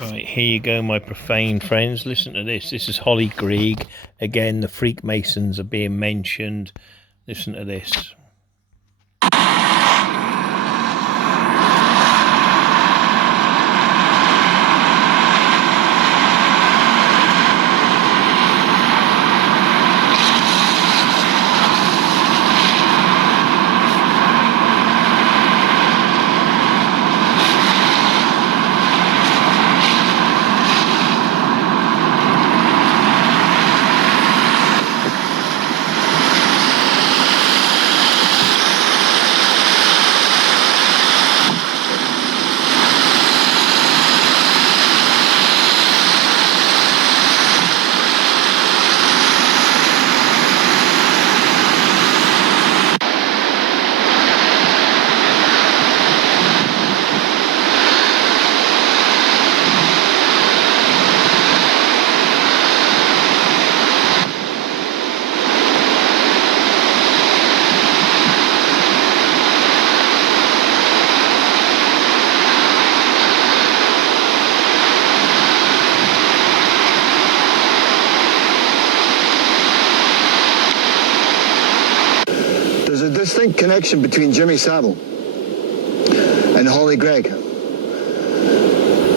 Right, here you go, my profane friends. Listen to this. This is Holly Greig. Again, the Freakmasons are being mentioned. Listen to this. There's a distinct connection between Jimmy Savile and Holly Greig.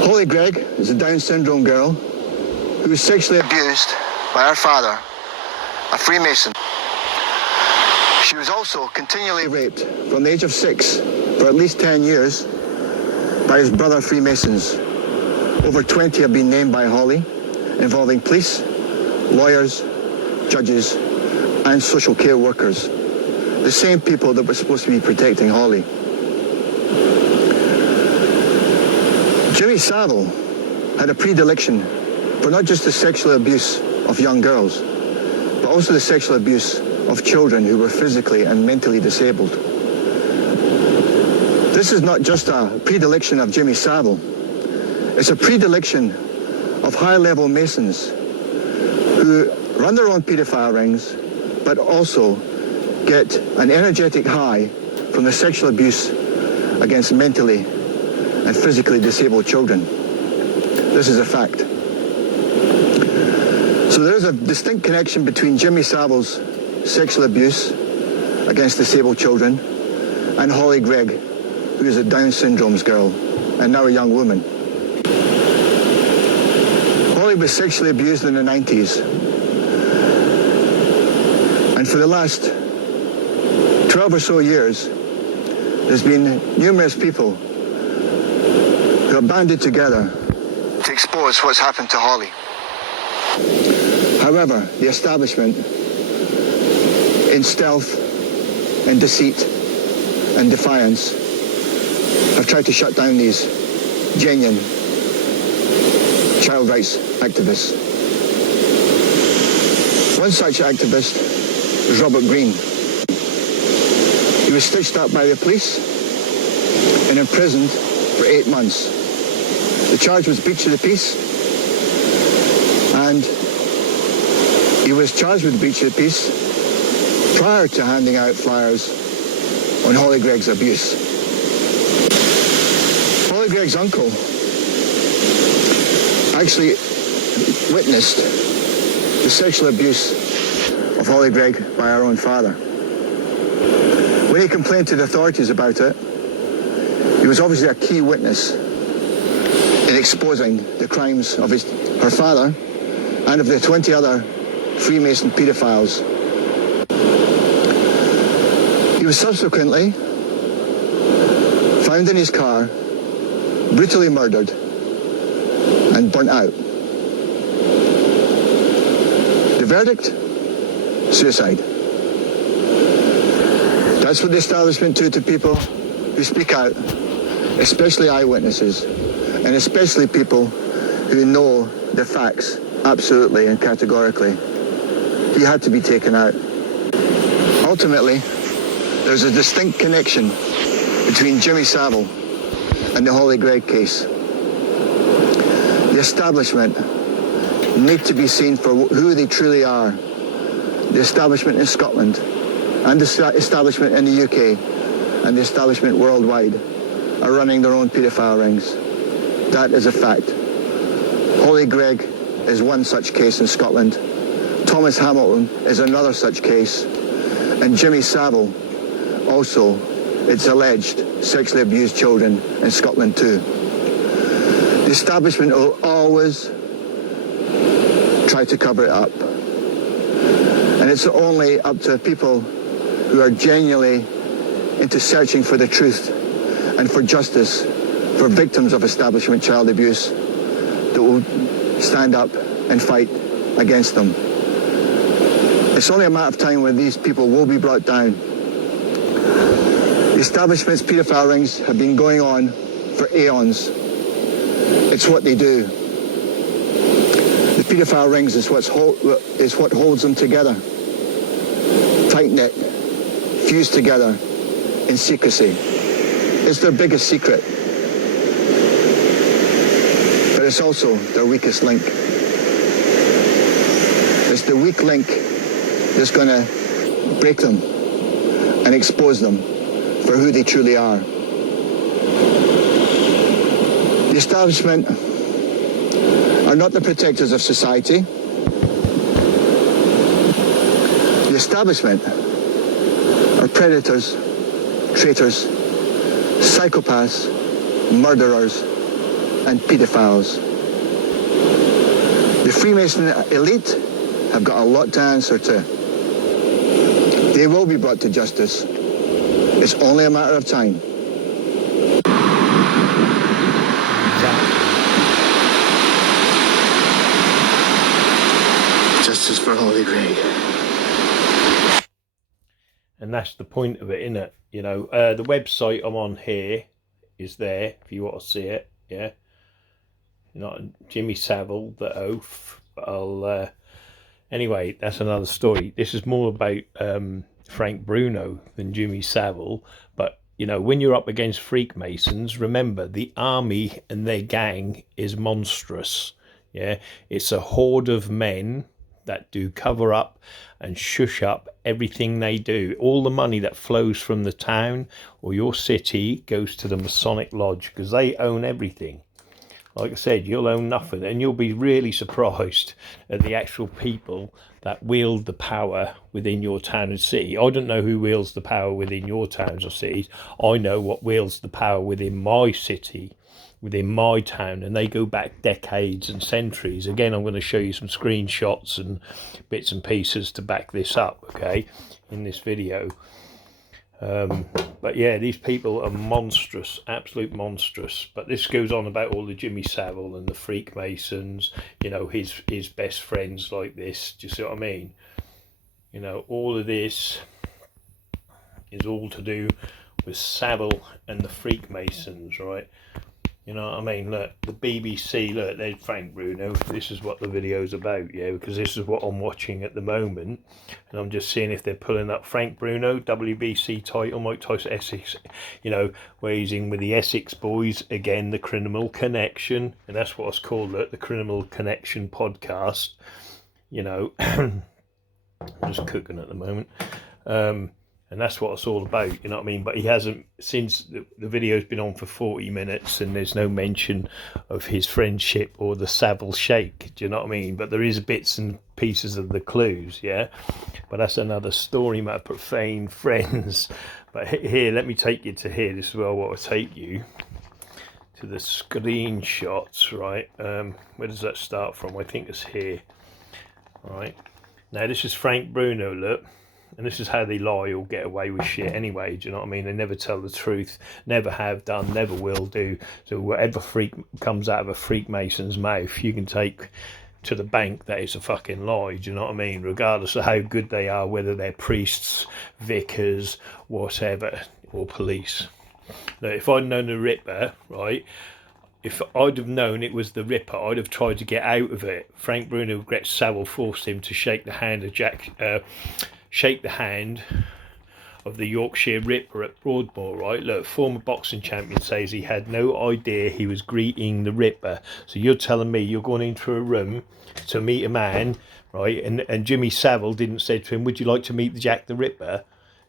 Holly Greig is a Down syndrome girl who was sexually abused by her father, a Freemason. She was also continually raped from the age of 6 for at least 10 years by his brother Freemasons. Over 20 have been named by Holly, involving police, lawyers, judges, and social care workers. The same people that were supposed to be protecting Holly. Jimmy Savile had a predilection for not just the sexual abuse of young girls, but also the sexual abuse of children who were physically and mentally disabled. This is not just a predilection of Jimmy Savile, it's a predilection of high-level Masons who run their own paedophile rings, but also get an energetic high from the sexual abuse against mentally and physically disabled children. This is a fact. So there's a distinct connection between Jimmy Savile's sexual abuse against disabled children and Holly Greig, who is a Down syndrome's girl and now a young woman. Holly was sexually abused in the 90s, and for the last 12 or so years, there's been numerous people who have banded together to expose what's happened to Holly. However, the establishment, in stealth and deceit and defiance, have tried to shut down these genuine child rights activists. One such activist is Robert Greene. He was stitched up by the police and imprisoned for 8 months. The charge was breach of the peace, and he was charged with breach of the peace prior to handing out flyers on Holly Greig's abuse. Holly Greig's uncle actually witnessed the sexual abuse of Holly Greig by her own father. When he complained to the authorities about it, he was obviously a key witness in exposing the crimes of her father and of the 20 other Freemason paedophiles. He was subsequently found in his car, brutally murdered and burnt out. The verdict? Suicide. That's what the establishment do to people who speak out, especially eyewitnesses, and especially people who know the facts absolutely and categorically. He had to be taken out. Ultimately, there's a distinct connection between Jimmy Savile and the Holly Greig case. The establishment need to be seen for who they truly are. The establishment in Scotland, and the establishment in the UK, and the establishment worldwide are running their own paedophile rings. That is a fact. Holy Greg is one such case in Scotland. Thomas Hamilton is another such case. And Jimmy Savile, also, it's alleged, sexually abused children in Scotland too. The establishment will always try to cover it up. And it's only up to people who are genuinely into searching for the truth and for justice for victims of establishment child abuse that will stand up and fight against them. It's only a matter of time when these people will be brought down. The establishment's paedophile rings have been going on for aeons. It's what they do. The paedophile rings is what holds them together. Tight-knit, fused together in secrecy. It's their biggest secret. But it's also their weakest link. It's the weak link that's going to break them and expose them for who they truly are. The establishment are not the protectors of society. The establishment are predators, traitors, psychopaths, murderers, and pedophiles. The Freemason elite have got a lot to answer to. They will be brought to justice. It's only a matter of time. Justice for Holy Greg. And that's the point of it, isn't it? You know, the website I'm on here is there if you want to see it. Yeah, you know, Jimmy Savile, the oath. But I'll anyway, that's another story. This is more about Frank Bruno than Jimmy Savile. But you know, when you're up against Freakmasons, remember the army and their gang is monstrous. Yeah, it's a horde of men that do cover up and shush up everything they do. All the money that flows from the town or your city goes to the Masonic Lodge because they own everything. Like I said, you'll own nothing, and you'll be really surprised at the actual people that wield the power within your town and city. I don't know who wields the power within your towns or cities. I know what wields the power within my city, within my town, and they go back decades and centuries. Again, I'm going to show you some screenshots and bits and pieces to back this up, okay, in this video. But yeah, these people are monstrous, absolute monstrous. But this goes on about all the Jimmy Savile and the Freakmasons, you know, his best friends like this. Do you see what I mean? You know, all of this is all to do with Savile and the Freakmasons, right? You know what I mean? Look, the BBC, look, there's Frank Bruno. This is what the video's about, yeah, because this is what I'm watching at the moment. And I'm just seeing if they're pulling up Frank Bruno, WBC title, Mike Tyson, Essex, you know, where he's in with the Essex boys, again, the Criminal Connection. And that's what it's called, look, the Criminal Connection podcast. You know, I'm just cooking at the moment. And that's what it's all about, you know what I mean? But he hasn't, since the video's been on for 40 minutes and there's no mention of his friendship or the Savile shake, do you know what I mean? But there is bits and pieces of the clues, yeah? But that's another story, my profane friends. But here, let me take you to here. This is where I want to take you, to the screenshots, right? Where does that start from? I think it's here, all right? Now, this is Frank Bruno, look. And this is how they lie or get away with shit anyway, do you know what I mean? They never tell the truth, never have done, never will do. So whatever freak comes out of a Freakmason's mouth, you can take to the bank that it's a fucking lie, do you know what I mean? Regardless of how good they are, whether they're priests, vicars, whatever, or police. Now, if I'd known the Ripper, right, if I'd have known it was the Ripper, I'd have tried to get out of it. Frank Bruno regrets Savile forced him to shake the hand of the Yorkshire Ripper at Broadmoor, right? Look, former boxing champion says he had no idea he was greeting the Ripper. So you're telling me you're going into a room to meet a man, right? And Jimmy Savile didn't say to him, would you like to meet Jack the Ripper?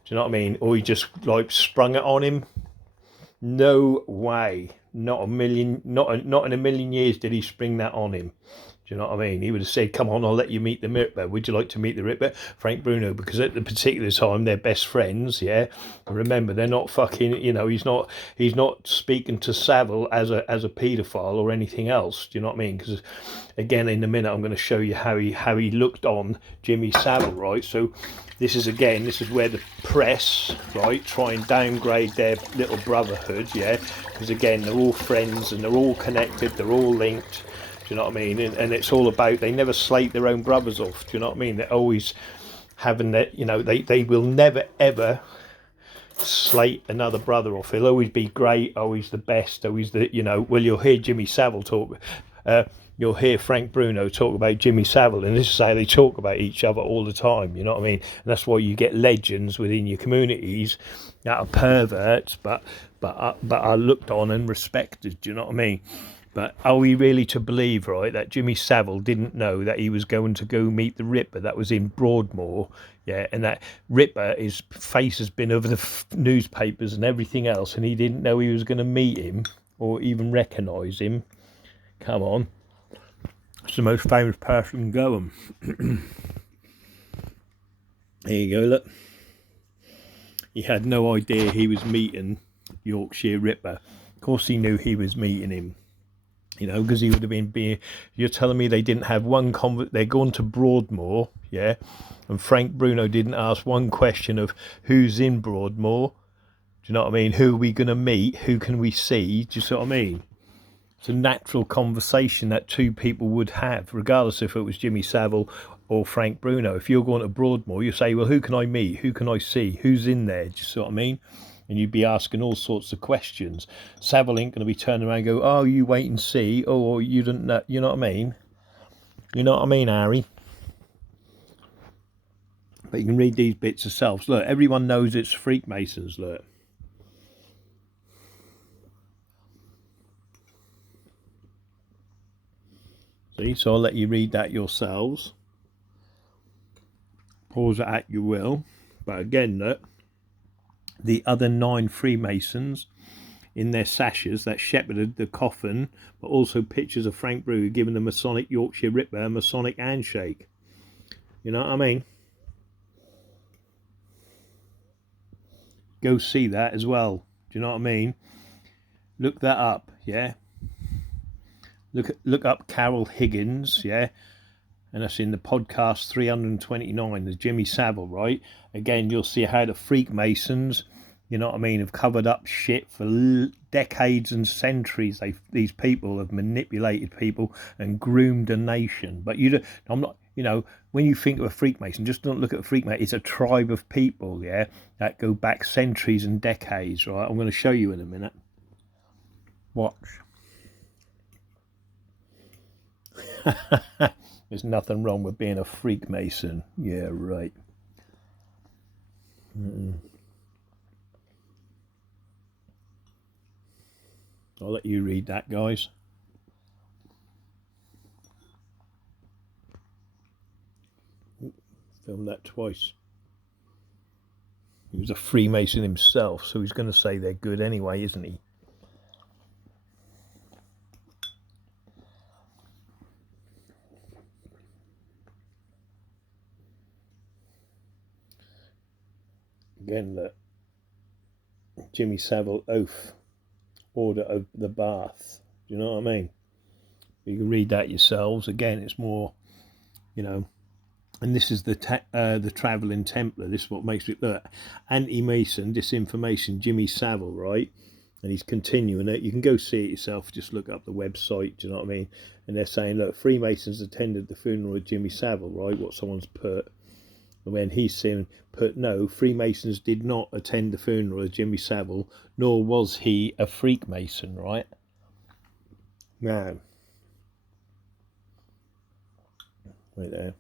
Do you know what I mean? Or he just like sprung it on him? No way. not in a million years did he spring that on him. Do you know what I mean? He would have said, come on, I'll let you meet the Ripper. Would you like to meet the Ripper? Frank Bruno, because at the particular time, they're best friends, yeah? Remember, they're not fucking, you know, he's not speaking to Savile as a paedophile or anything else. Do you know what I mean? Because, again, in a minute, I'm going to show you how he looked on Jimmy Savile, right? So this is where the press, right, try and downgrade their little brotherhood, yeah? Because, again, they're all friends and they're all connected, they're all linked. Do you know what I mean? And it's all about, they never slate their own brothers off. Do you know what I mean? They're always having that, you know, they will never, ever slate another brother off. He'll always be great, always the best, always the, you know, well, you'll hear Jimmy Savile talk, you'll hear Frank Bruno talk about Jimmy Savile, and this is how they talk about each other all the time, you know what I mean? And that's why you get legends within your communities that are perverts, but are looked on and respected, do you know what I mean? But are we really to believe, right, that Jimmy Savile didn't know that he was going to go meet the Ripper that was in Broadmoor, yeah, and that Ripper, his face has been over the newspapers and everything else, and he didn't know he was going to meet him or even recognise him? Come on. It's the most famous person going. There you go, look. He had no idea he was meeting Yorkshire Ripper. Of course he knew he was meeting him. You know, because he would have been, you're telling me they didn't have one they're gone to Broadmoor, yeah, and Frank Bruno didn't ask one question of who's in Broadmoor. Do you know what I mean? Who are we going to meet? Who can we see? Do you see what I mean? It's a natural conversation that two people would have, regardless if it was Jimmy Savile or Frank Bruno. If you're going to Broadmoor, you say, well, who can I meet? Who can I see? Who's in there? Do you see what I mean? And you'd be asking all sorts of questions. Savile ain't going to be turning around and go, oh, you wait and see. Oh, you didn't know. You know what I mean? You know what I mean, Harry? But you can read these bits yourselves. Look, everyone knows it's Freakmasons, look. See, so I'll let you read that yourselves. Pause it at your will. But again, look. The other 9 Freemasons in their sashes that shepherded the coffin, but also pictures of Frank Bruno giving the Masonic Yorkshire Ripper a Masonic handshake. You know what I mean? Go see that as well. Do you know what I mean? Look that up, yeah? Look up Carol Higgins, yeah? And that's in the podcast 329, the Jimmy Savile, right? Again, you'll see how the Freakmasons, you know what I mean, have covered up shit for decades and centuries. These people have manipulated people and groomed a nation. But I'm not, you know, when you think of a Freakmason, just don't look at a Freakmason. It's a tribe of people, yeah, that go back centuries and decades, right? I'm going to show you in a minute. Watch. There's nothing wrong with being a Freakmason. Yeah, right. I'll let you read that, guys. Filmed that twice. He was a Freemason himself, so he's going to say they're good anyway, isn't he? Again, the Jimmy Savile oath, order of the bath. Do you know what I mean? You can read that yourselves. Again, it's more, you know. And this is the travelling Templar. This is what makes it look. Anti-Mason, disinformation, Jimmy Savile, right? And he's continuing it. You can go see it yourself. Just look up the website. Do you know what I mean? And they're saying, look, Freemasons attended the funeral of Jimmy Savile, right? What someone's put. When he's saying, no, Freemasons did not attend the funeral of Jimmy Savile, nor was he a Freakmason, right? Now, wait there.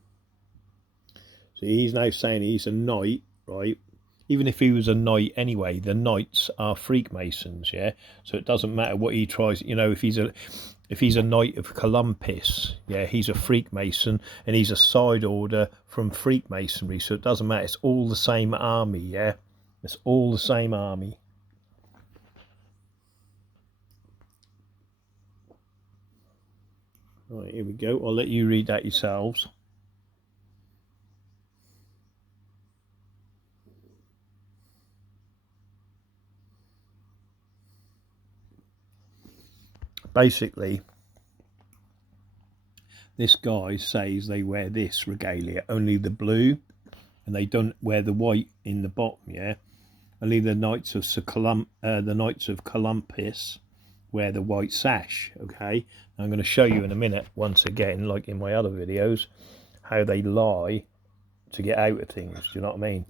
So he's now saying he's a knight, right? Even if he was a knight anyway, the knights are Freakmasons, yeah? So it doesn't matter what he tries, you know, if he's a knight of Columbus, yeah, he's a Freakmason, and he's a side order from Freakmasonry, so it doesn't matter. It's all the same army, yeah? It's all the same army. Right, here we go. I'll let you read that yourselves. Basically, this guy says they wear this regalia, only the blue, and they don't wear the white in the bottom, yeah? Only the Knights of Columbus wear the white sash, okay? I'm going to show you in a minute, once again, like in my other videos, how they lie to get out of things, do you know what I mean?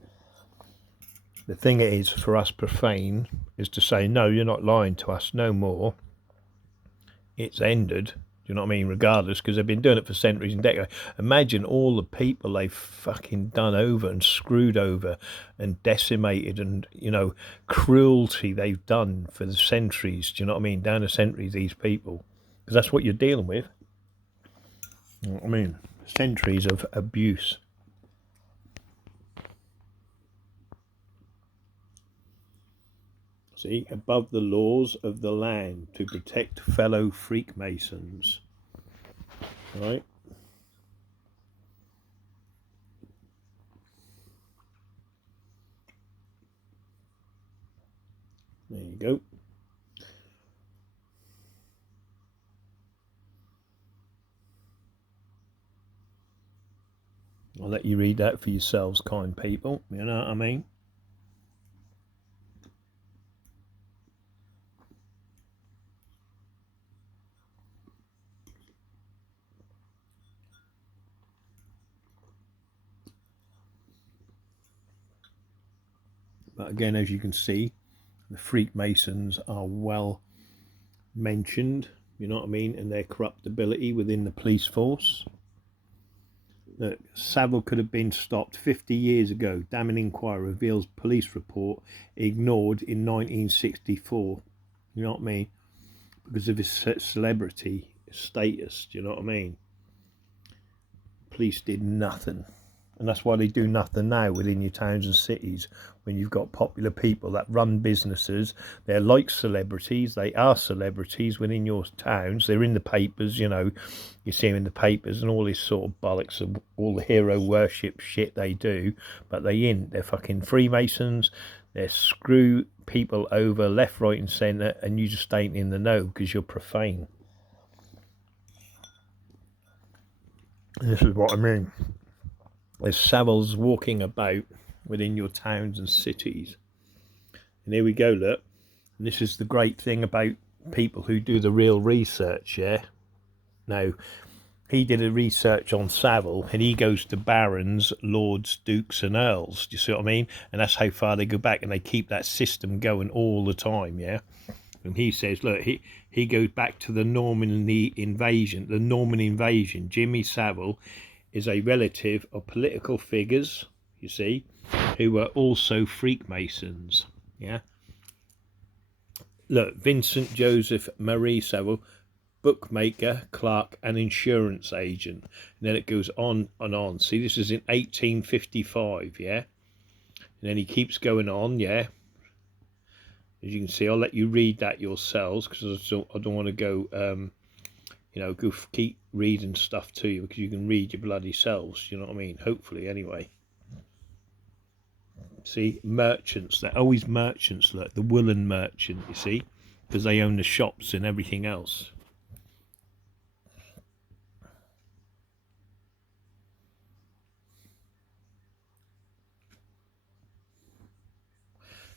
The thing is, for us profane, is to say, no, you're not lying to us no more. It's ended, do you know what I mean, regardless, because they've been doing it for centuries and decades. Imagine all the people they've fucking done over and screwed over and decimated, and, you know, cruelty they've done for the centuries, do you know what I mean, down the centuries, these people, because that's what you're dealing with, you know what I mean, centuries of abuse. See, above the laws of the land to protect fellow Freakmasons, right? There you go. I'll let you read that for yourselves, kind people, you know what I mean? But again, as you can see, the Freakmasons are well mentioned, you know what I mean, and their corruptibility within the police force. Look, Savile could have been stopped 50 years ago. Damning inquiry reveals police report ignored in 1964. You know what I mean? Because of his celebrity status, do you know what I mean? Police did nothing. And that's why they do nothing now within your towns and cities, when you've got popular people that run businesses. They're like celebrities. They are celebrities within your towns. They're in the papers, you know. You see them in the papers and all this sort of bollocks of all the hero worship shit they do. But they're fucking Freemasons. They screw people over left, right and centre, and you just ain't in the know because you're profane. And this is what I mean. There's Saviles walking about within your towns and cities. And here we go, look. And this is the great thing about people who do the real research, yeah? Now, he did a research on Savile, and he goes to barons, lords, dukes and earls. Do you see what I mean? And that's how far they go back, and they keep that system going all the time, yeah? And he says, look, he goes back to the Norman invasion. Jimmy Savile is a relative of political figures, you see, who were also Freakmasons, yeah? Look, Vincent Joseph Marie Savile, bookmaker, clerk and insurance agent. And then it goes on and on. See, this is in 1855, yeah? And then he keeps going on, yeah? As you can see, I'll let you read that yourselves, because I don't want to go... you know, keep reading stuff to you, because you can read your bloody selves, you know what I mean? Hopefully, anyway. See, merchants, they're always merchants, look, the woolen merchant, you see, because they own the shops and everything else.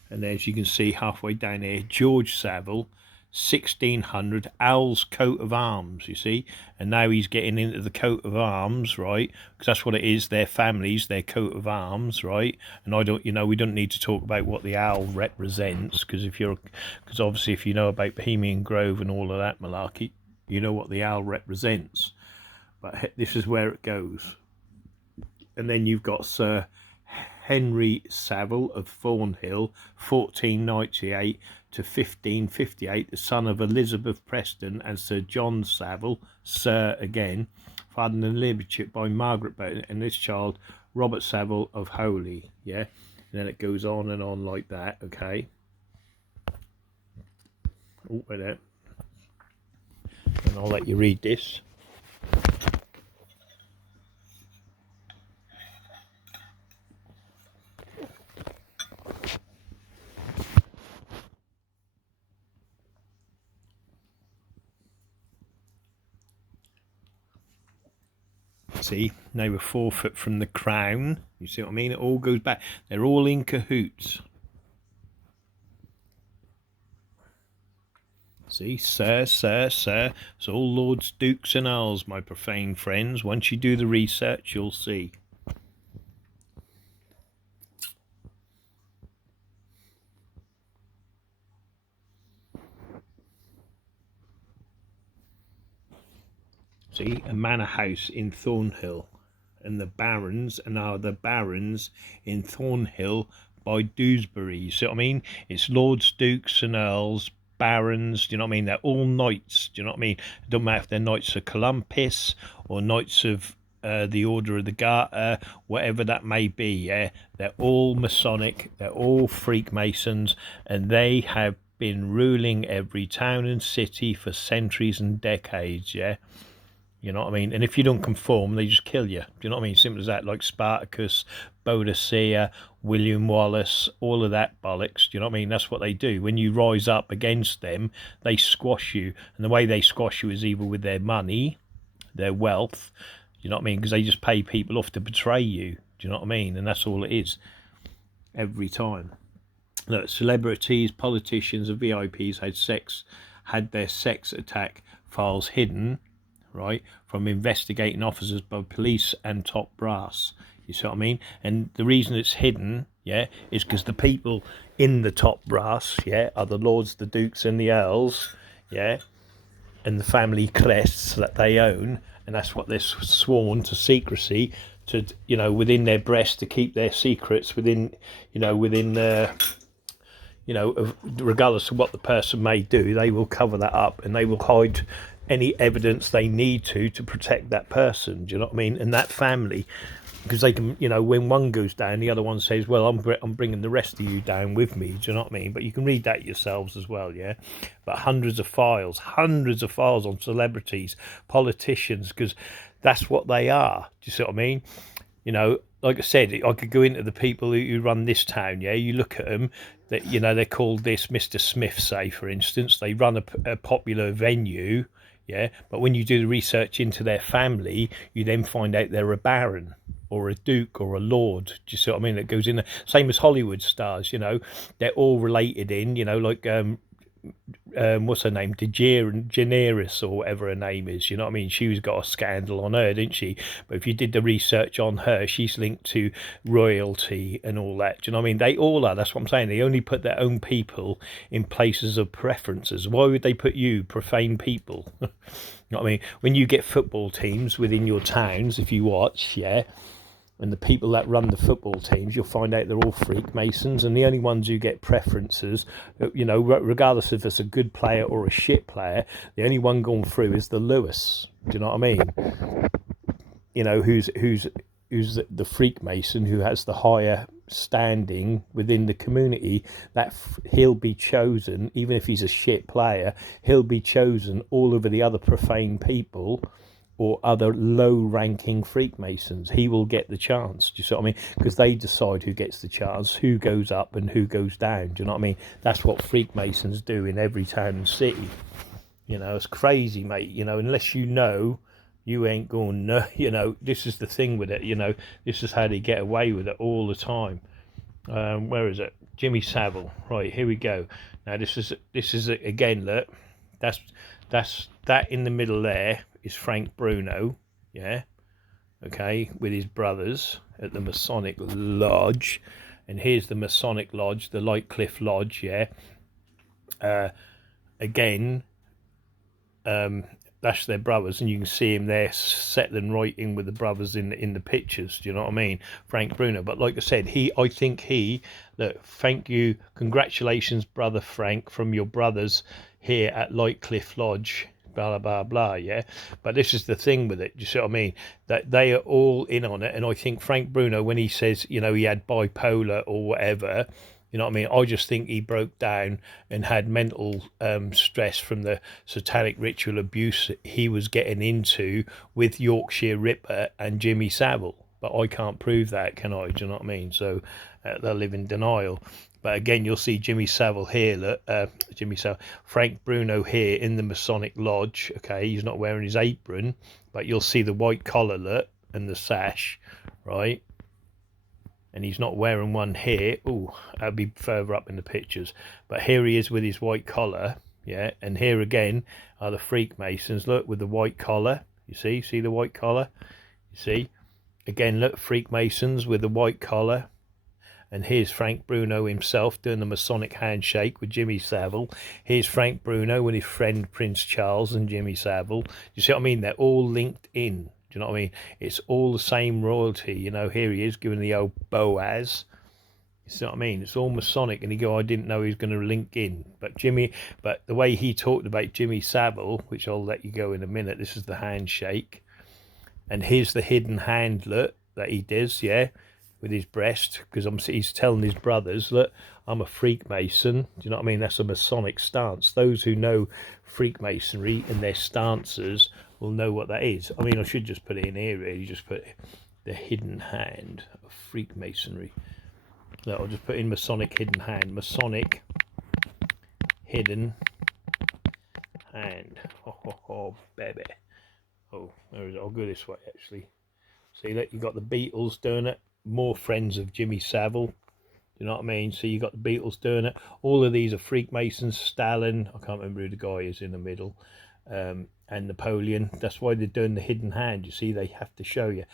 And as you can see halfway down here, George Savile, 1600, Owl's coat of arms, you see, and now he's getting into the coat of arms, right, because that's what it is, their families, their coat of arms, right? And I don't, you know, we don't need to talk about what the owl represents, because obviously if you know about Bohemian Grove and all of that malarkey, you know what the owl represents. But this is where it goes. And then you've got Sir Henry Savile of Thornhill, 1498 to 1558, the son of Elizabeth Preston and Sir John Savile, Sir again, fathered in Liberty by Margaret Burton, and this child, Robert Savile of Holy, yeah? And then it goes on and on like that, okay? Oh, wait there. And I'll let you read this. See, they were forfeit from the crown. You see what I mean? It all goes back. They're all in cahoots. See, sir, it's all lords, dukes and earls, my profane friends. Once you do the research, you'll see. See, a manor house in Thornhill, and the barons are the barons in Thornhill by Dewsbury. You see what I mean? It's lords, dukes and earls, barons, do you know what I mean? They're all knights, do you know what I mean? It don't matter if they're knights of Columbus or knights of the Order of the Garter, whatever that may be, yeah? They're all Masonic, they're all Freakmasons, and they have been ruling every town and city for centuries and decades, yeah? You know what I mean? And if you don't conform, they just kill you. Do you know what I mean? Simple as that. Like Spartacus, Boadicea, William Wallace, all of that bollocks. Do you know what I mean? That's what they do. When you rise up against them, they squash you. And the way they squash you is either with their money, their wealth. You know what I mean? Because they just pay people off to betray you. Do you know what I mean? And that's all it is. Every time. Look, celebrities, politicians, and VIPs had their sex attack files hidden, right, from investigating officers by police and top brass. You see what I mean? And the reason it's hidden, yeah, is because the people in the top brass, yeah, are the lords, the dukes and the earls, yeah, and the family crests that they own, and that's what they're sworn to secrecy, to, you know, within their breast, to keep their secrets within, you know, within their, you know, regardless of what the person may do, they will cover that up and they will hide any evidence they need to protect that person. Do you know what I mean? And that family, because they can, you know, when one goes down, the other one says, well, I'm bringing the rest of you down with me. Do you know what I mean? But you can read that yourselves as well, yeah? But hundreds of files on celebrities, politicians, because that's what they are. Do you see what I mean? You know, like I said, I could go into the people who run this town, yeah? You look at them, that, you know, they're called this Mr. Smith, say, for instance. They run a popular venue, yeah, but when you do the research into their family, you then find out they're a baron or a duke or a lord. Do you see what I mean? That goes in there. Same as Hollywood stars, you know, they're all related in, you know, like what's her name, Daenerys or whatever her name is, you know what I mean? She's got a scandal on her, didn't she? But if you did the research on her, she's linked to royalty and all that. Do you know what I mean? They all are. That's what I'm saying. They only put their own people in places of preferences. Why would they put you, profane people? You know what I mean? When you get football teams within your towns, if you watch, yeah, and the people that run the football teams, you'll find out they're all Freakmasons, and the only ones who get preferences, you know, regardless if it's a good player or a shit player, the only one going through is the Lewis. Do you know what I mean? You know, who's the Freakmason who has the higher standing within the community, that he'll be chosen, even if he's a shit player, he'll be chosen all over the other profane people or other low-ranking Freakmasons. He will get the chance. Do you see what I mean? Because they decide who gets the chance, who goes up and who goes down. Do you know what I mean? That's what Freakmasons do in every town and city. You know, it's crazy, mate. You know, unless you know, you ain't going to, you know, this is the thing with it. You know, this is how they get away with it all the time. Where is it? Jimmy Savile. Right, here we go. Now, this is again, look, that's that in the middle there is Frank Bruno, yeah, okay, with his brothers at the Masonic Lodge, and here's the Masonic Lodge, the Lightcliff Lodge, yeah. Again, that's their brothers, and you can see him there settling right in with the brothers in the pictures. Do you know what I mean? Frank Bruno. But like I said, I think look, thank you, congratulations, brother Frank, from your brothers here at Lightcliff Lodge, blah blah blah, yeah. But this is the thing with it, do you see what I mean? That they are all in on it. And I think Frank Bruno, when he says, you know, he had bipolar or whatever, you know what I mean, I just think he broke down and had mental stress from the satanic ritual abuse he was getting into with Yorkshire Ripper and Jimmy Savile. But I can't prove that, can I? Do you know what I mean? So they'll live in denial. But again, you'll see Jimmy Savile here, look, Frank Bruno here in the Masonic Lodge. Okay, he's not wearing his apron, but you'll see the white collar, look, and the sash, right? And he's not wearing one here. Oh, that'll be further up in the pictures. But here he is with his white collar, yeah. And here again are the Freakmasons. Look, with the white collar. You see the white collar. You see, again, look, Freakmasons with the white collar. And here's Frank Bruno himself doing the Masonic handshake with Jimmy Savile. Here's Frank Bruno with his friend Prince Charles and Jimmy Savile. You see what I mean? They're all linked in. Do you know what I mean? It's all the same royalty. You know, here he is giving the old Boaz. You see what I mean? It's all Masonic. And he go, I didn't know he was going to link in. But the way he talked about Jimmy Savile, which I'll let you go in a minute, this is the handshake. And here's the hidden hand, look, that he does, yeah, with his breast, because he's telling his brothers, look, I'm a Freakmason. Do you know what I mean? That's a Masonic stance. Those who know Freakmasonry and their stances will know what that is. I mean, I should just put it in here, really. Just put the hidden hand of Freakmasonry. Look, I'll just put in Masonic hidden hand. Masonic hidden hand. Oh, baby. Oh, there it is. I'll go this way, actually. See, look, you got the Beatles doing it. More friends of Jimmy Savile. You know what I mean? So you got the Beatles doing it. All of these are Freakmasons. Stalin, I can't remember who the guy is in the middle, and Napoleon. That's why they're doing the hidden hand. You see, they have to show you.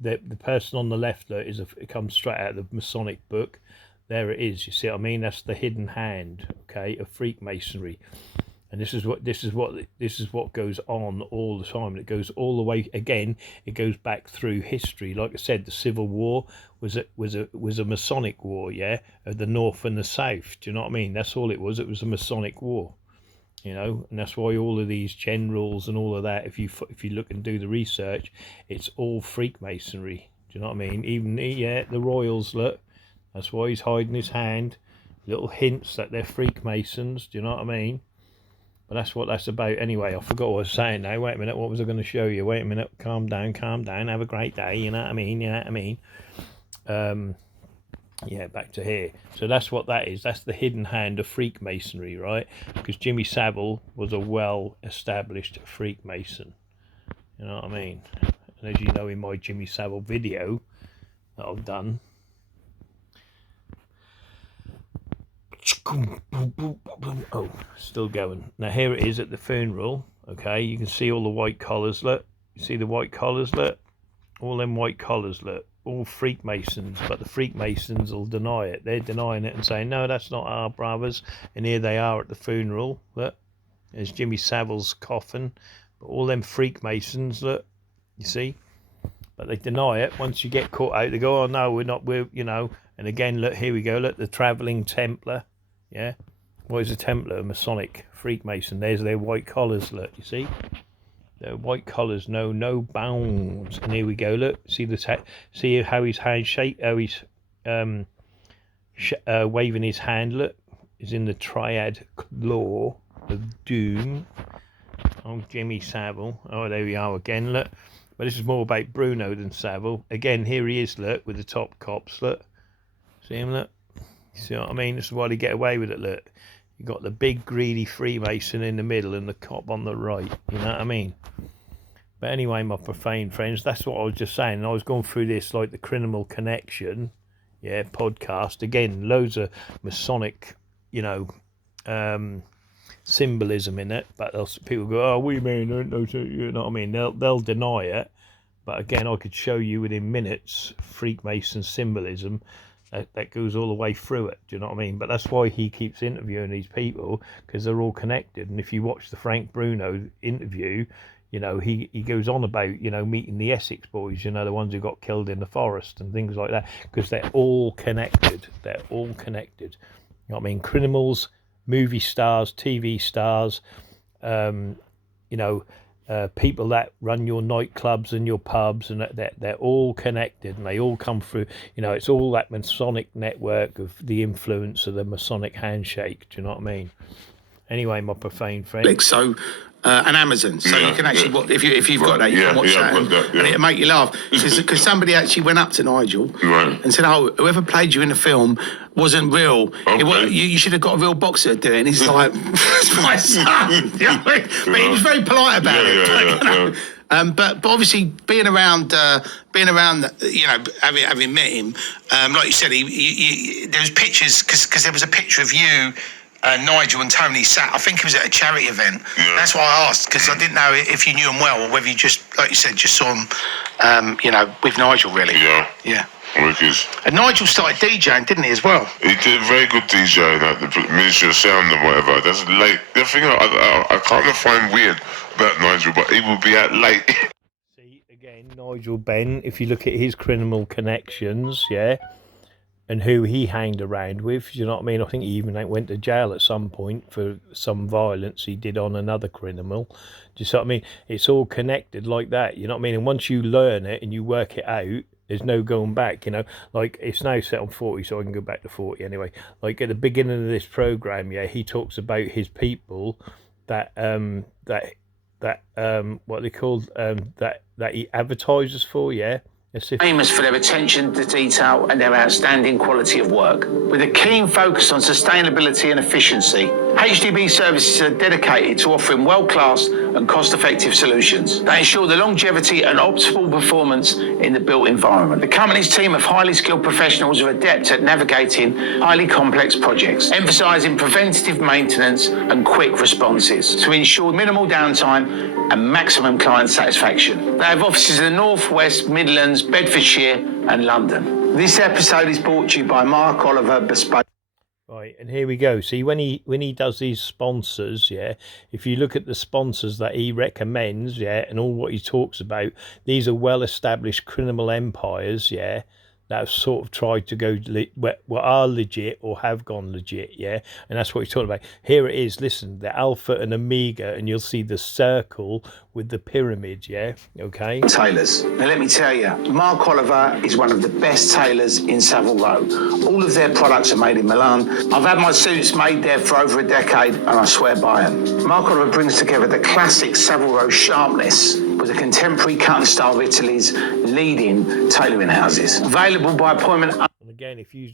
The person on the left there it comes straight out of the Masonic book. There it is. You see what I mean? That's the hidden hand, okay, of Freakmasonry. And this is what goes on all the time. It goes all the way. Again, it goes back through history. Like I said, the Civil War was a Masonic war, yeah, of the North and the South. Do you know what I mean? That's all it was. It was a Masonic war, you know. And that's why all of these generals and all of that, if you look and do the research, it's all Freakmasonry. Do you know what I mean? Even the royals, look. That's why he's hiding his hand. Little hints that they're Freakmasons. Do you know what I mean? But that's what that's about anyway. I forgot what I was saying now. Wait a minute, what was I going to show you? Wait a minute, calm down, have a great day, you know what I mean, yeah, back to here. So that's what that is. That's the hidden hand of Freakmasonry, right? Because Jimmy Savile was a well-established Freakmason. You know what I mean? And as you know in my Jimmy Savile video that I've done, oh, still going. Now here it is at the funeral. Okay, you can see all the white collars. Look, you see the white collars. Look, all them white collars. Look, all Freakmasons. But the Freakmasons will deny it. They're denying it and saying, no, that's not our brothers. And here they are at the funeral. Look, there's Jimmy Savile's coffin. But all them Freakmasons. Look, you see. But they deny it. Once you get caught out, they go, oh no, we're you know. And again, look, here we go. Look, the travelling Templar. Yeah, what is a Templar? A Masonic Freakmason. There's their white collars. Look, you see, their white collars. No bounds. And here we go. Look, see how his hand shake. How he's waving his hand. Look, is in the triad claw of doom. Oh, Jimmy Savile. Oh, there we are again. Look, but this is more about Bruno than Savile. Again, here he is. Look, with the top cops. Look, see him. Look. See what I mean? This is why they get away with it. Look, you got the big greedy Freemason in the middle and the cop on the right. You know what I mean? But anyway, my profane friends, that's what I was just saying. And I was going through this like the Criminal Connection, yeah, podcast. Again, loads of Masonic, you know, symbolism in it. But people go, oh, what do you mean? You know what I mean? They'll deny it. But again, I could show you within minutes Freemason symbolism. That goes all the way through it, do you know what I mean? But that's why he keeps interviewing these people, because they're all connected. And if you watch the Frank Bruno interview, you know, he goes on about, you know, meeting the Essex boys, you know, the ones who got killed in the forest and things like that, because they're all connected. They're all connected. You know what I mean? Criminals, movie stars, TV stars, you know, people that run your nightclubs and your pubs, and they're all connected, and they all come through, you know, it's all that Masonic network of the influence of the Masonic handshake. Do you know what I mean? Anyway, my profane friend. So, an Amazon, so you can actually, if you've got that, you can watch that, and it'll make you laugh. Because somebody actually went up to Nigel and said, "Oh, whoever played you in the film wasn't real. Okay. You should have got a real boxer to do it." And he's like, "It's my son." You know what I mean? But he was very polite about it. But obviously being around, you know, having met him, like you said, there was pictures because there was a picture of you. Nigel and Tony sat, I think it was at a charity event. Yeah. That's why I asked, because I didn't know if you knew him well or whether you just, like you said, just saw him, you know, with Nigel, really. Yeah. Yeah. Wicked. And Nigel started DJing, didn't he, as well? He did very good DJing at the Ministry of Sound and whatever. That's late. The thing I kind of find weird about Nigel, but he will be out late. See, again, Nigel Benn, if you look at his criminal connections, yeah, and who he hanged around with, you know what I mean? I think he even went to jail at some point for some violence he did on another criminal. Do you see what I mean? It's all connected like that, you know what I mean? And once you learn it and you work it out, there's no going back, you know. Like, it's now set on 40, so I can go back to 40 anyway. Like, at the beginning of this program, yeah, he talks about his people that what they called that he advertises for, yeah. Famous for their attention to detail and their outstanding quality of work. With a keen focus on sustainability and efficiency, HDB services are dedicated to offering world-class and cost-effective solutions that ensure the longevity and optimal performance in the built environment. The company's team of highly skilled professionals are adept at navigating highly complex projects, emphasising preventative maintenance and quick responses to ensure minimal downtime and maximum client satisfaction. They have offices in the North, West, Midlands, Bedfordshire and London. This episode is brought to you by Mark Oliver Bespoke. Right, and here we go. See, when he does these sponsors, yeah, if you look at the sponsors that he recommends, yeah, and all what he talks about, these are well-established criminal empires, yeah, that have sort of tried to go, are legit or have gone legit, yeah, and that's what he's talking about. Here it is, listen, the Alpha and Omega, and you'll see the circle with the pyramid, yeah, okay? Tailors. Now let me tell you, Mark Oliver is one of the best tailors in Savile Row. All of their products are made in Milan. I've had my suits made there for over a decade, and I swear by them. Mark Oliver brings together the classic Savile Row sharpness with the contemporary cut and style of Italy's leading tailoring houses. Available by appointment. And again, if you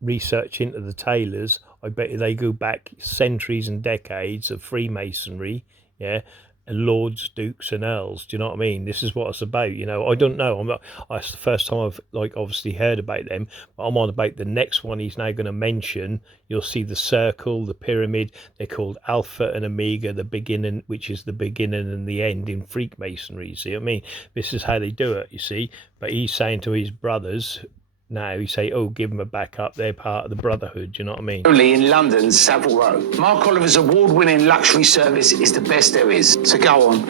research into the tailors, I bet you they go back centuries and decades of Freemasonry, yeah, and lords, dukes and earls. Do you know what I mean? This is what it's about, you know. I don't know. It's the first time I've, like, obviously heard about them, but I'm on about the next one he's now going to mention. You'll see the circle, the pyramid. They're called Alpha and Omega, the beginning, which is the beginning and the end in Freakmasonry. You see what I mean? This is how they do it, you see. But he's saying to his brothers, now you say, oh, give them a backup, they're part of the brotherhood, you know what I mean? Only in London, Savile Row. Mark Oliver's award-winning luxury service is the best there is. So go on,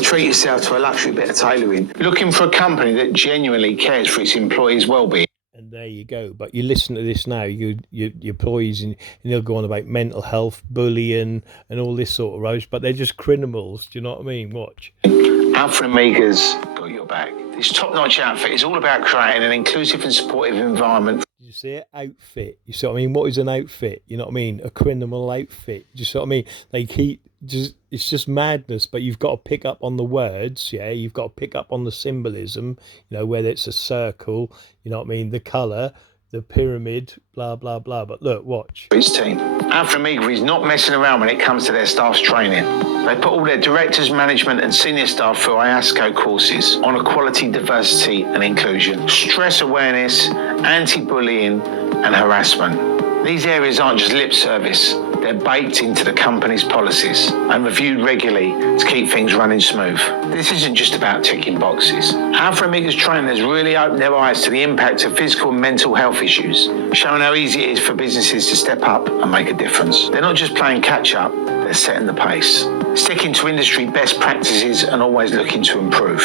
treat yourself to a luxury bit of tailoring. Looking for a company that genuinely cares for its employees' well-being. And there you go. But you listen to this now, your employees, and they'll go on about mental health, bullying, and all this sort of rubbish, but they're just criminals, do you know what I mean? Watch. Alpha Omega's got your back. This top-notch outfit is all about creating an inclusive and supportive environment. Did you see it? Outfit. You see what I mean? What is an outfit? You know what I mean? A criminal outfit. Do you see what I mean? They keep it's just madness, but you've got to pick up on the words, yeah? You've got to pick up on the symbolism, you know, whether it's a circle, you know what I mean, the colour, the pyramid, blah, blah, blah. But look, watch. His team. Alpha Omega is not messing around when it comes to their staff's training. They put all their directors, management and senior staff through IASCO courses on equality, diversity and inclusion, stress awareness, anti-bullying and harassment. These areas aren't just lip service. They're baked into the company's policies and reviewed regularly to keep things running smooth. This isn't just about ticking boxes. Alpha Omega's trainers really opened their eyes to the impact of physical and mental health issues, showing how easy it is for businesses to step up and make a difference. They're not just playing catch up, they're setting the pace. Sticking to industry best practices and always looking to improve.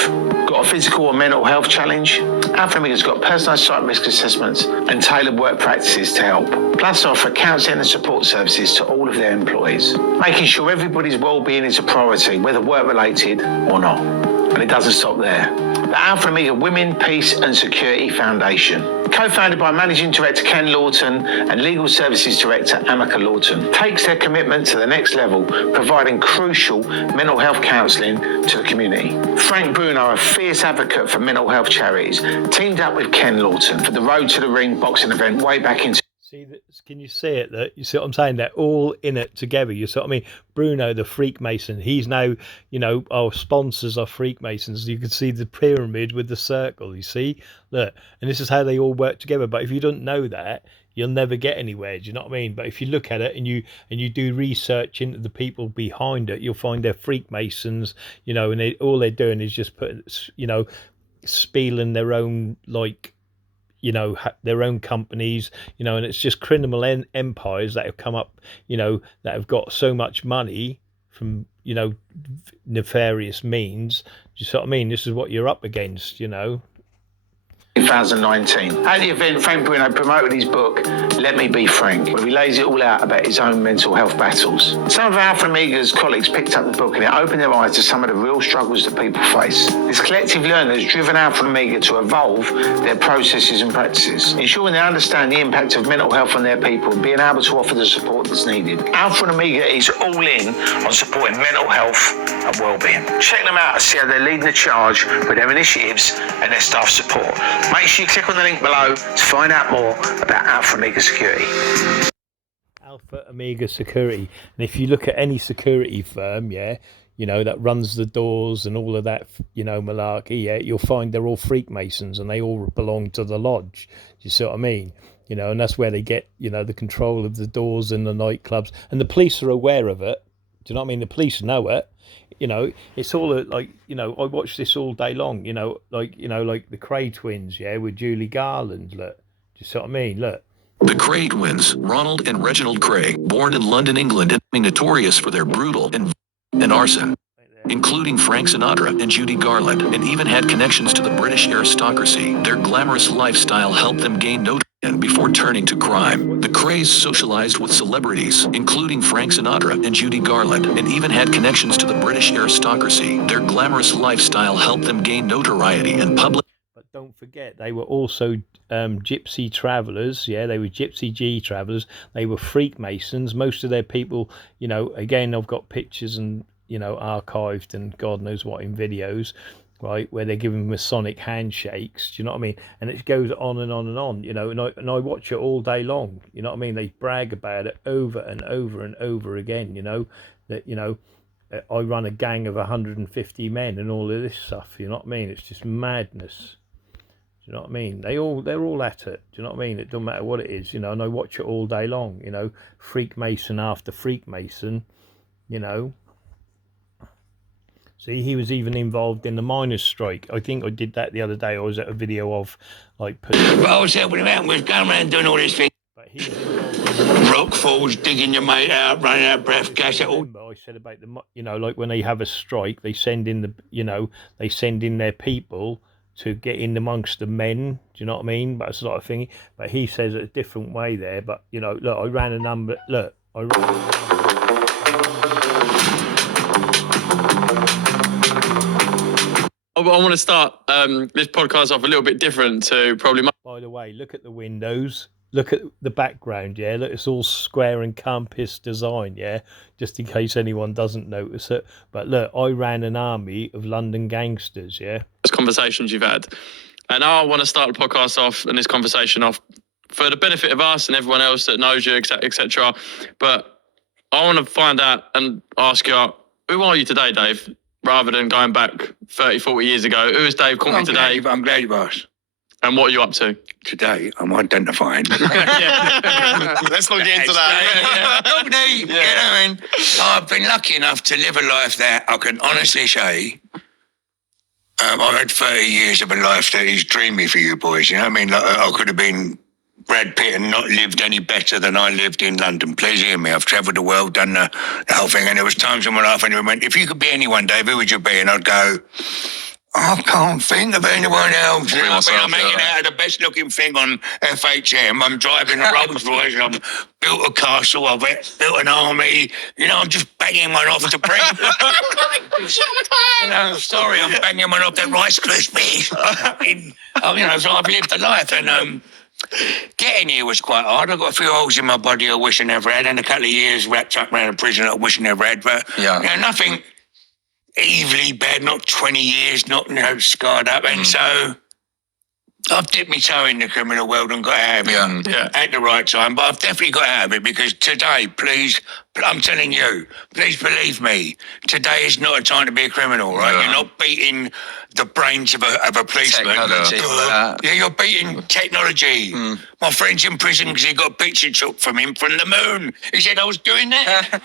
Got a physical or mental health challenge? Alpha Omega's got personalised site risk assessments and tailored work practices to help. Plus offer counselling and support services to all of their employees, making sure everybody's well-being is a priority, whether work-related or not. And it doesn't stop there. The Alpha Omega Women, Peace and Security Foundation, co-founded by Managing Director Ken Lawton and Legal Services Director Amika Lawton, takes their commitment to the next level, providing crucial mental health counselling to the community. Frank Bruno, a fierce advocate for mental health charities, teamed up with Ken Lawton for the Road to the Ring boxing event way back in... See that? Can you see it? That you see what I'm saying? They're all in it together. You see what I mean? Bruno, the Freakmason, he's now, our sponsors are Freakmasons. You can see the pyramid with the circle. You see, look, and this is how they all work together. But if you don't know that, you'll never get anywhere. Do you know what I mean? But if you look at it and you do research into the people behind it, you'll find they're Freakmasons. And all they're doing is just putting, spieling their own their own companies, and it's just criminal empires that have come up, that have got so much money from, nefarious means. Do you see what I mean? This is what you're up against, 2019. At the event, Frank Bruno promoted his book, Let Me Be Frank, where he lays it all out about his own mental health battles. Some of Alpha Omega's colleagues picked up the book and it opened their eyes to some of the real struggles that people face. This collective learning has driven Alpha Omega to evolve their processes and practices, ensuring they understand the impact of mental health on their people and being able to offer the support that's needed. Alpha Omega is all in on supporting mental health and well-being. Check them out and see how they're leading the charge with their initiatives and their staff support. Make sure you click on the link below to find out more about Alpha Omega Security. Alpha Omega Security. And if you look at any security firm, that runs the doors and all of that, malarkey, you'll find they're all Freakmasons and they all belong to the lodge. Do you see what I mean? And that's where they get, the control of the doors and the nightclubs. And the police are aware of it. Do you know what I mean? The police know it. It's all I watch this all day long, like the Cray twins, with Julie Garland, look. Do you see what I mean? Look. The Cray twins, Ronald and Reginald Cray, born in London, England, and notorious for their brutal and arson, including Frank Sinatra and Judy Garland, and even had connections to the British aristocracy. Their glamorous lifestyle helped them gain notoriety before turning to crime. The Crays socialized with celebrities, including Frank Sinatra and Judy Garland, and even had connections to the British aristocracy. Their glamorous lifestyle helped them gain notoriety and public. But don't forget, they were also gypsy travelers. They were gypsy G travelers. They were Freakmasons. Most of their people, again, I've got pictures and archived and God knows what in videos, right, where they're giving Masonic handshakes. Do you know what I mean? And it goes on and on and on, and I watch it all day long. You know what I mean? They brag about it over and over and over again. That I run a gang of 150 men and all of this stuff. You know what I mean? It's just madness. Do you know what I mean? They're all at it. Do you know what I mean? It doesn't matter what it is, and I watch it all day long. Freakmason after Freakmason. See, he was even involved in the miners' strike. I think I did that the other day. I was at a video of But I was helping him out and we was going around doing all this thing. But he was involved. Rock falls, digging your mate out, running out of breath, gas it all. I said about like when they have a strike, they send in their people to get in amongst the men. Do you know what I mean? But it's a lot of thing. But he says it a different way there. But look, I ran a number. Look, I want to start this podcast off a little bit different to probably. By the way, look at the windows. Look at the background. Look, it's all square and compass design. Just in case anyone doesn't notice it. But look, I ran an army of London gangsters. Conversations you've had, and I want to start the podcast off and this conversation off for the benefit of us and everyone else that knows you, etc. But I want to find out and ask you, who are you today, Dave? Rather than going back 30, 40 years ago. Who is Dave Courtney today? I'm glad you asked. And what are you up to? Today, I'm identifying. Let's not get into that. I've been lucky enough to live a life that I can honestly say I've had 30 years of a life that is dreamy for you boys. You know what I mean? Like, I could have been Brad Pitt and not lived any better than I lived in London. Please hear me. I've travelled the world, done the whole thing, and there was times in my life when you went, if you could be anyone, Dave, who would you be? And I'd go, I can't think of anyone else. You know what I mean? I'm hanging out at the best looking thing on FHM. I'm driving a Rolls Royce. I've built a castle. I've built an army. I'm just banging one off to print. Sorry, I'm banging one off that Rice Krispies. So I've lived a life and getting here was quite hard. I got a few holes in my body I wish I never had, and a couple of years wrapped up around a prison that I wish I never had. But nothing evilly bad. Not 20 years. Not scarred up. And so I've dipped my toe in the criminal world and got out of it at the right time, but I've definitely got out of it because today, please, I'm telling you, please believe me, today is not a time to be a criminal, right? Yeah. You're not beating the brains of a policeman. Technology. Yeah, you're beating technology. My friend's in prison because he got a picture took from him from the moon. He said I was doing that.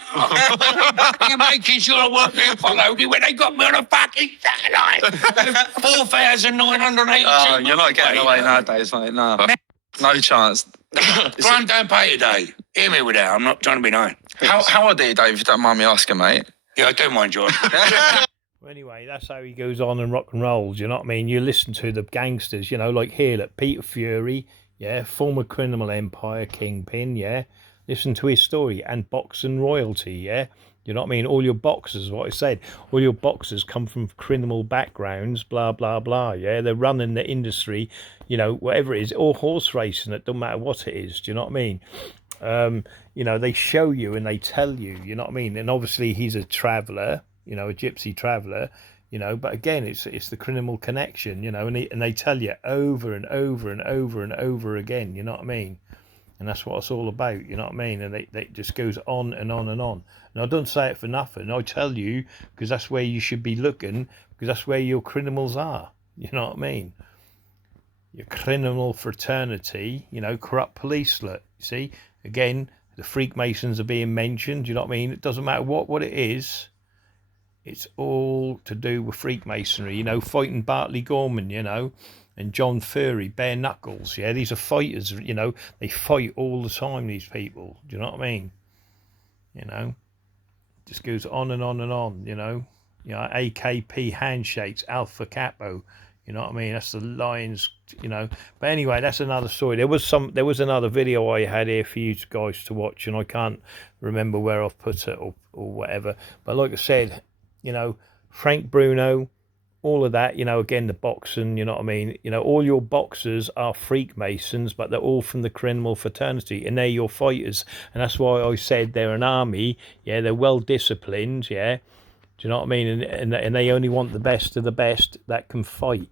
You're making sure I weren't being followed when they got me on a fucking satellite. 4,982. Oh, you're not getting away nowadays, mate. No. No chance. Crime don't pay today. Hear me with that. I'm not trying to be nice. How old are you, Dave, if you don't mind me asking, mate? Yeah, I do mind, John. Well, anyway, that's how he goes on and rock and rolls, you know what I mean? You listen to the gangsters, you know, like here, look, Peter Fury, yeah, former criminal empire kingpin, yeah. Listen to his story, and boxing royalty, yeah. You know what I mean? All your boxers, what I said, all your boxers come from criminal backgrounds, blah, blah, blah, yeah. They're running the industry, you know, whatever it is, or horse racing, it doesn't matter what it is, do you know what I mean? You know, they show you and they tell you, you know what I mean? And obviously he's a traveller, you know, a gypsy traveller, you know, but again, it's the criminal connection, you know, and they tell you over and over and over and over again, you know what I mean? And that's what it's all about, you know what I mean? And they just goes on and on and on. And I don't say it for nothing. I tell you, because that's where you should be looking, because that's where your criminals are, you know what I mean? Your criminal fraternity, you know, corrupt police, look, you see? Again, the Freakmasons are being mentioned, you know what I mean? It doesn't matter what it is. It's all to do with Freakmasonry, you know, fighting Bartley Gorman, you know, and John Fury, bare knuckles, yeah, these are fighters, you know, they fight all the time, these people, do you know what I mean? You know, just goes on and on and on, you know, AKP handshakes, Alpha Capo, you know what I mean? That's the Lions, you know. But anyway, that's another story. There was another video I had here for you guys to watch, and I can't remember where I've put it or whatever. But like I said, you know, Frank Bruno, all of that, you know, again, the boxing, you know what I mean? You know, all your boxers are Freakmasons, but they're all from the criminal fraternity, and they're your fighters. And that's why I said they're an army, yeah, they're well disciplined, yeah. Do you know what I mean? And they only want the best of the best that can fight.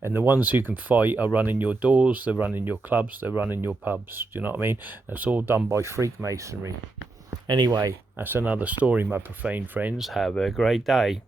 And the ones who can fight are running your doors, they're running your clubs, they're running your pubs. Do you know what I mean? That's all done by Freakmasonry. Anyway, that's another story, my profane friends. Have a great day.